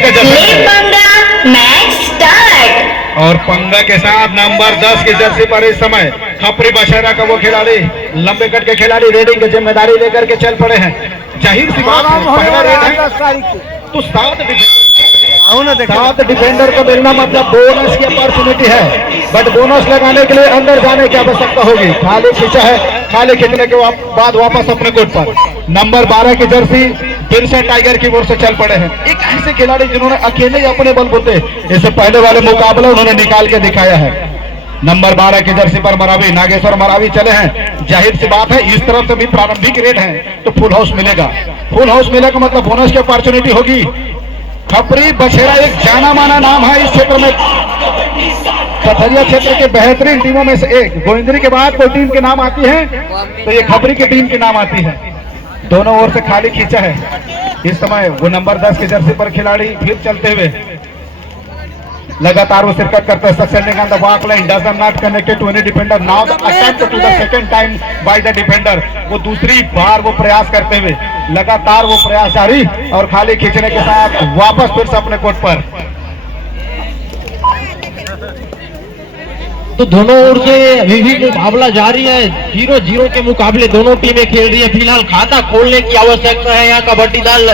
10 का Jersey match start. और पंगा के साथ नंबर 10 की जर्सी पर इस समय खपरी बशेरा का वो खिलाड़ी, लंबे कट के खिलाड़ी रेडिंग की जिम्मेदारी लेकर के चल पड़े हैं। जाहिर सी बात है पहला रेड है तो 7 डिफेंडर को मिलना मतलब बोनस की अपॉर्चुनिटी है, बट बोनस लगाने के लिए अंदर जाने की आवश्यकता होगी। खाली खींचा है, खाली खींचने के बाद वापस अपने कोर्ट पर नंबर 12 की जर्सी बिरसा टाइगर की ओर से चल पड़े हैं। एक ऐसे खिलाड़ी जिन्होंने अकेले अपने बलबूते इससे पहले वाले मुकाबले उन्होंने निकाल के दिखाया है। नंबर 12 की जर्सी पर मरावी नागेश्वर मरावी चले हैं। जाहिर सी बात है इस तरफ से भी प्रारंभिक रेट है तो फुल हाउस मिलेगा। फुल हाउस मिलेगा मतलब बोनस की अपॉर्चुनिटी होगी। खपरी बशेरा एक जाना माना नाम है इस क्षेत्र में, पथरिया क्षेत्र के बेहतरीन टीमों में से एक। गोविंदरी के बाद कोई टीम के नाम आती है तो ये खपरी की टीम के नाम आती है। दोनों ओर से खाली खींचा है इस समय वो नंबर 10 की जर्सी पर खिलाड़ी फिर चलते हुए लगातार वो शिरकत करते हैं। सक्सेसिंग ऑन द वॉक line doesn't not connected to any defender, now the attempt to the second time by the defender. वो दूसरी बार वो प्रयास करते हुए लगातार वो प्रयास जारी और खाली खींचने के साथ वापस फिर से अपने कोर्ट पर। तो दोनों ओर से अभी भी मुकाबला जारी है। 0-0 के मुकाबले दोनों टीमें खेल रही है। फिलहाल खाता खोलने की आवश्यकता है यहाँ कबड्डी दल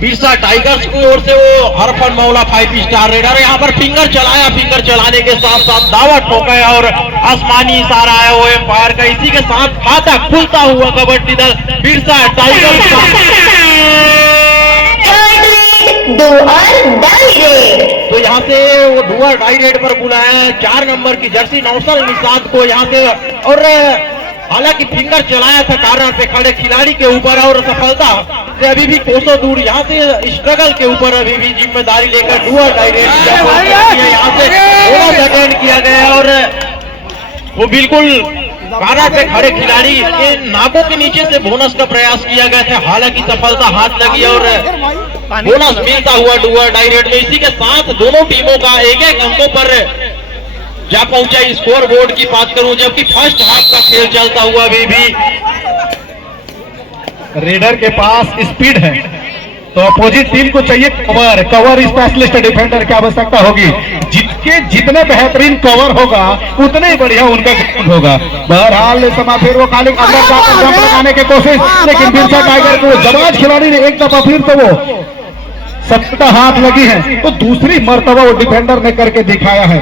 बिरसा टाइगर्स की ओर से। वो हरफन मौला 5 स्टार रेडर यहाँ पर फिंगर चलाया, फिंगर चलाने के साथ साथ दावा ठोका और आसमानी इशारा है वो एम्पायर का। इसी के साथ खाता खुलता हुआ कबड्डी दल बिरसा टाइगर्स तो यहाँ से वो डुअर डाई रेड पर बुलाया है। 4 नंबर की जर्सी नौसल निषाद को यहाँ से, और हालांकि फिंगर चलाया था कार्नर पे खड़े खिलाड़ी के ऊपर और सफलता से अभी भी कोसों दूर यहाँ से स्ट्रगल के ऊपर अभी भी जिम्मेदारी लेकर डुअर डाई रेड यहाँ से बोनस अटेंड किया गया और वो बिल्कुल कार्नर पे खड़े खिलाड़ी के नाकों के नीचे से बोनस का प्रयास किया गया था। हालांकि सफलता हाथ लगी और बोनस मिलता हुआ डुअर डाई रेड में। इसी के साथ दोनों टीमों का एक अंकों पर जा पहुंचा। स्कोर बोर्ड की बात करूं जबकि फर्स्ट हाफ का खेल चलता हुआ अभी भी रेडर के पास स्पीड है तो अपोजिट टीम को चाहिए कवर स्पेशलिस्ट डिफेंडर की आवश्यकता होगी। जितने बेहतरीन कवर होगा उतने ही बढ़िया उनका ग्राउंड होगा। बहरहाल इस समय फिर वो खाली अंदर जाकर जंप लगाने की कोशिश, लेकिन बिरसा टाइगर को जबाज खिलाड़ी ने एक दफा फिर तो वो सत्ता हाथ लगी है तो दूसरी मर्तबा वो डिफेंडर ने करके दिखाया है।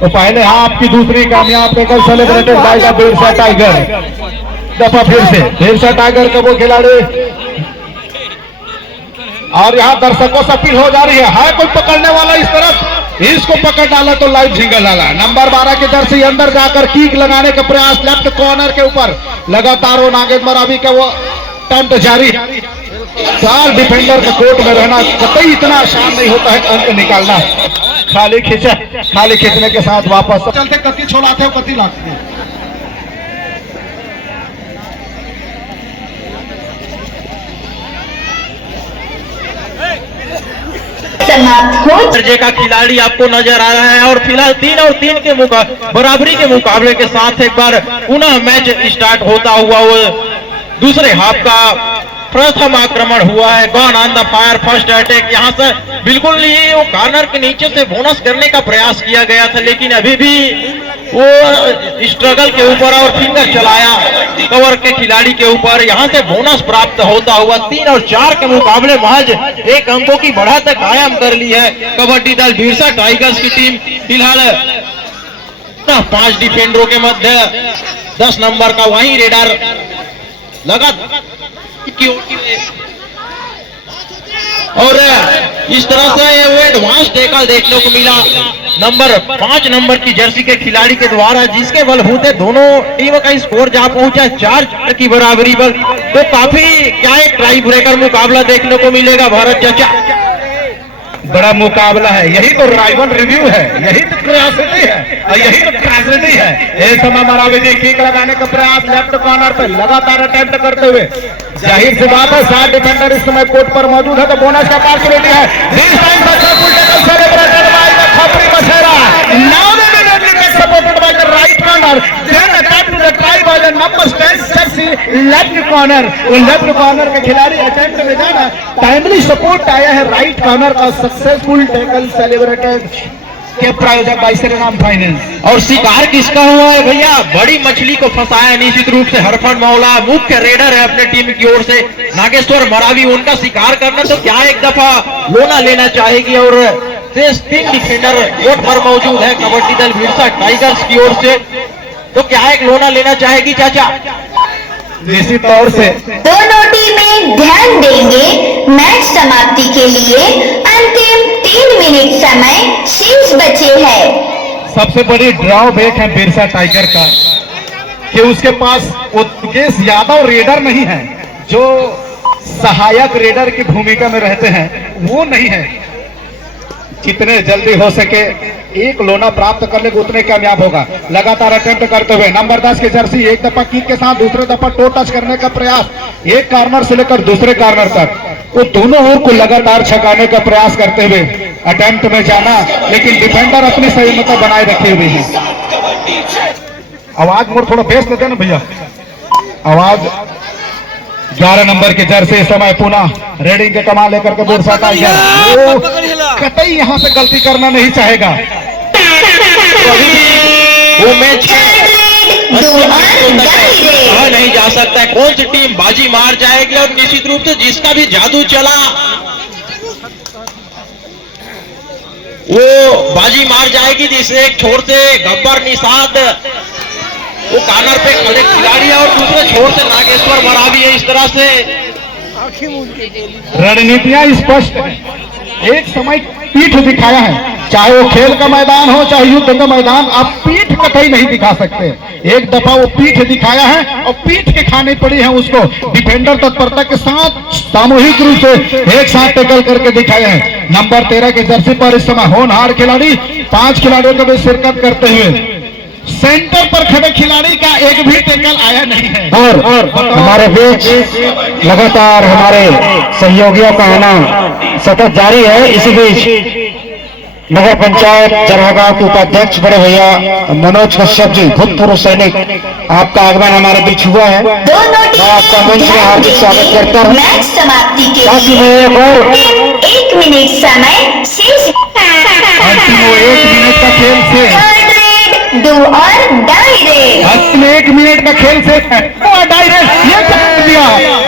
तो पहले हाफ की दूसरी कामयाब tackle celebrated by the Birsa tiger. दफा फिर से बिरसा टाइगर का वो खिलाड़ी और यहाँ दर्शकों से अपील हो जा रही है कोई पकड़ने वाला इस तरफ, इसको पकड़ डाला तो लाइव झिंगल डाला। नंबर 12 की जर्सी अंदर जाकर किक लगाने का प्रयास लेफ्ट कॉर्नर के ऊपर लगातार वो नागेश मरावी का वो अटेम्प्ट जारी। 4 डिफेंडर के कोर्ट में रहना कतई इतना आसान नहीं होता है अंक निकालना। खाली खींचा, खाली खींचने के साथ वापस चलते कति छोड़ाते हो कति लाते दर्जे का खिलाड़ी आपको नजर आ रहा है और फिलहाल 3 और 3 के बराबरी के मुकाबले के साथ एक बार पुनः मैच स्टार्ट होता हुआ वो दूसरे हाफ का प्रथम आक्रमण हुआ है। Gone on the fire first attack. यहाँ से बिल्कुल ही वो कार्नर के नीचे से बोनस करने का प्रयास किया गया था लेकिन अभी भी वो स्ट्रगल के ऊपर और फिंगर चलाया कवर के खिलाड़ी के ऊपर। यहाँ से बोनस प्राप्त होता हुआ 3 और 4 के मुकाबले महज 1 अंकों की बढ़त कायम कर ली है कबड्डी दल बिरसा टाइगर्स की टीम। फिलहाल 5 डिफेंडरों के मध्य 10 नंबर का वही रेडर लगा और इस तरह से वो एडवांस टैकल देखने को मिला नंबर 5 नंबर की जर्सी के खिलाड़ी के द्वारा, जिसके बलबूते दोनों टीम का स्कोर जा पहुंचा 4 की बराबरी पर। तो काफी क्या एक टाई ब्रेकर मुकाबला देखने को मिलेगा भारत चाचा। बड़ा मुकाबला है, यही तो राइवल रिव्यू है, यही तो क्यूरियोसिटी है और यही तो ट्रेजेडी है। इस समय मरावी जी किक लगाने का प्रयास लेफ्ट कॉर्नर पर लगातार अटेम्प्ट करते हुए। जाहिर सी बात है 7 डिफेंडर इस समय कोर्ट पर मौजूद है तो बोनस का अपॉर्चुनिटी है। This time successful tackle celebrated by the खपरी बशेरा। Now they will get supported by the right corner, then attack to the try by the number 10 jersey left corner, वो लेफ्ट कॉर्नर के खिलाड़ी attempt में जाना, timely support आया है right corner का, सक्सेसफुल टैकल सेलिब्रेटेड के प्रायोजक बाई श्रीराम फाइनेंस। और शिकार किसका हुआ है भैया? बड़ी मछली को फंसाया निश्चित रूप से हरफन मौला, मुख्य रेडर है अपने टीम की ओर से नागेश्वर मरावी। उनका शिकार करना तो क्या एक दफा लोना लेना चाहेगी। और शेष 3 डिफेंडर कोर्ट पर मौजूद है कबड्डी दल बिरसा टाइगर्स की ओर से, तो क्या एक लोना लेना चाहेगी चाचा? निश्चित तौर से दोनों टीमें ध्यान देंगे, मैच समाप्ति के लिए अंतिम 3 मिनट समय शेष बचे हैं। सबसे बड़ी ड्रॉबैक है बिरसा टाइगर का कि उसके पास उत्केश यादव रेडर नहीं है, जो सहायक रेडर की भूमिका में रहते हैं वो नहीं है। जितने जल्दी हो सके एक लोना प्राप्त कर लेगा उतने कामयाब होगा। लगातार अटेम्प्ट करते हुए नंबर 10 की जर्सी एक दफा किक के साथ दूसरे दफा टो टच करने का प्रयास, एक कॉर्नर से लेकर दूसरे कॉर्नर तक वो दोनों ओर को लगातार छकाने का प्रयास करते हुए अटेम्प्ट में जाना, लेकिन डिफेंडर अपनी संयमता बनाए रखे हुए हैं। आवाज मोड़ थोड़ा बेस देते ना भैया, आवाज। 11 नंबर की जर्सी इस समय पुनः रेडिंग के कमाल लेकर के बिरसा टाइगर, वो कतई यहां से गलती करना नहीं चाहेगा। वो मैच कहा नहीं जा सकता कौन सी टीम बाजी मार जाएगी। और निश्चित रूप से जिसका भी जादू चला वो बाजी मार जाएगी। जिससे एक छोर से गब्बर निषाद वो कॉर्नर पे खड़े खिलाड़ी है और दूसरे छोर से नागेश्वर मरावी है। इस तरह से रणनीतियां स्पष्ट है। एक समय पीठ दिखाया है, चाहे वो खेल का मैदान हो चाहे युद्ध का मैदान, आप पीठ कतई नहीं दिखा सकते। एक दफा वो पीठ दिखाया है और पीठ के खाने पड़ी है उसको। डिफेंडर तत्परता के साथ सामूहिक रूप से एक साथ टैकल करके दिखाए हैं। नंबर 13 की जर्सी पर इस समय होनहार खिलाड़ी 5 खिलाड़ियों को भी शिरकत करते हुए सेंटर पर खड़े खिलाड़ी का एक भी टैकल आया नहीं है। और हमारे बीच लगातार हमारे सहयोगियों का आना सतत जारी है। इसी बीच नगर पंचायत जरहा के उपाध्यक्ष बड़े भैया मनोज कश्यप जी, भूतपूर्व सैनिक, आपका आगमन हमारे बीच हुआ है। दोनों मैं आपका मंच में हार्दिक स्वागत करता हूँ। मैच समाप्ति के साथ ही लिए में और 1 मिनट समय शेष। अंतिम 1 मिनट का खेल से डू और डाई रेस। अंतिम 1 मिनट का खेल से डायरेक्ट ये कर दिया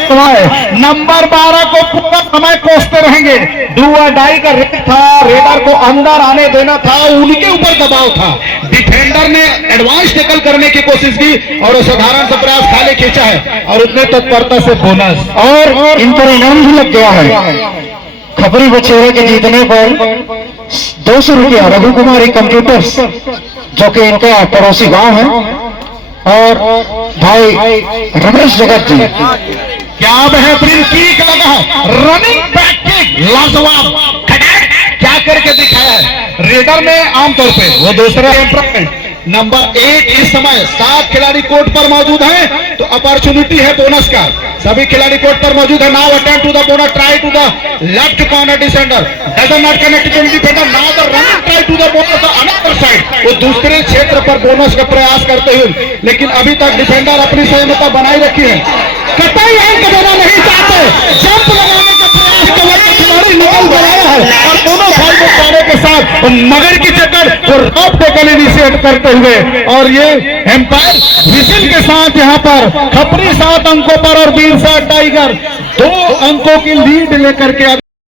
समय। नंबर 12 को पूरा समय कोसते रहेंगे। डू और डाई का रेड था, रेडर को अंदर आने देना था, उनके ऊपर दबाव था। डिफेंडर ने एडवांस टैकल करने की कोशिश की और साधारण सा प्रयास खाली खींचा है और उतने तत्परता से बोनस और इन पर इनाम भी लग गया है। खबरी बछेरे के जीतने पर 200 रुपया रघु कुमारी कंप्यूटर्स, जो कि इनका पड़ोसी गांव है, और भाई रमेश जगत जी। क्या बेहतरीन किक लगा है, रनिंग बैक किक लाजवाब, क्या करके दिखाया है। रेडर में आमतौर पे वो दूसरे नंबर 8 इस समय 7 खिलाड़ी कोर्ट पर मौजूद हैं, तो अपॉर्चुनिटी है बोनस का। सभी खिलाड़ी कोर्ट पर मौजूद है। Now attempt to the bonus, try to the left corner defender doesn't not connect to defender, now the running try to the bonus the another side. वो दूसरे क्षेत्र पर बोनस का प्रयास करते हुए, लेकिन अभी तक डिफेंडर अपनी संयमता बनाई रखी है। कतई अंक देना नहीं चाहते, जंप लगाने का प्रयास कबड्डी खिलाड़ी निकल गया है और दोनों साइड में पाने के साथ मगर की चक्कर और रॉप टैकल इनिशिएट करते हुए, और ये एम्पायर विजिल के साथ यहाँ पर खपरी 7 अंकों पर और बिरसा टाइगर 2 अंकों की लीड लेकर के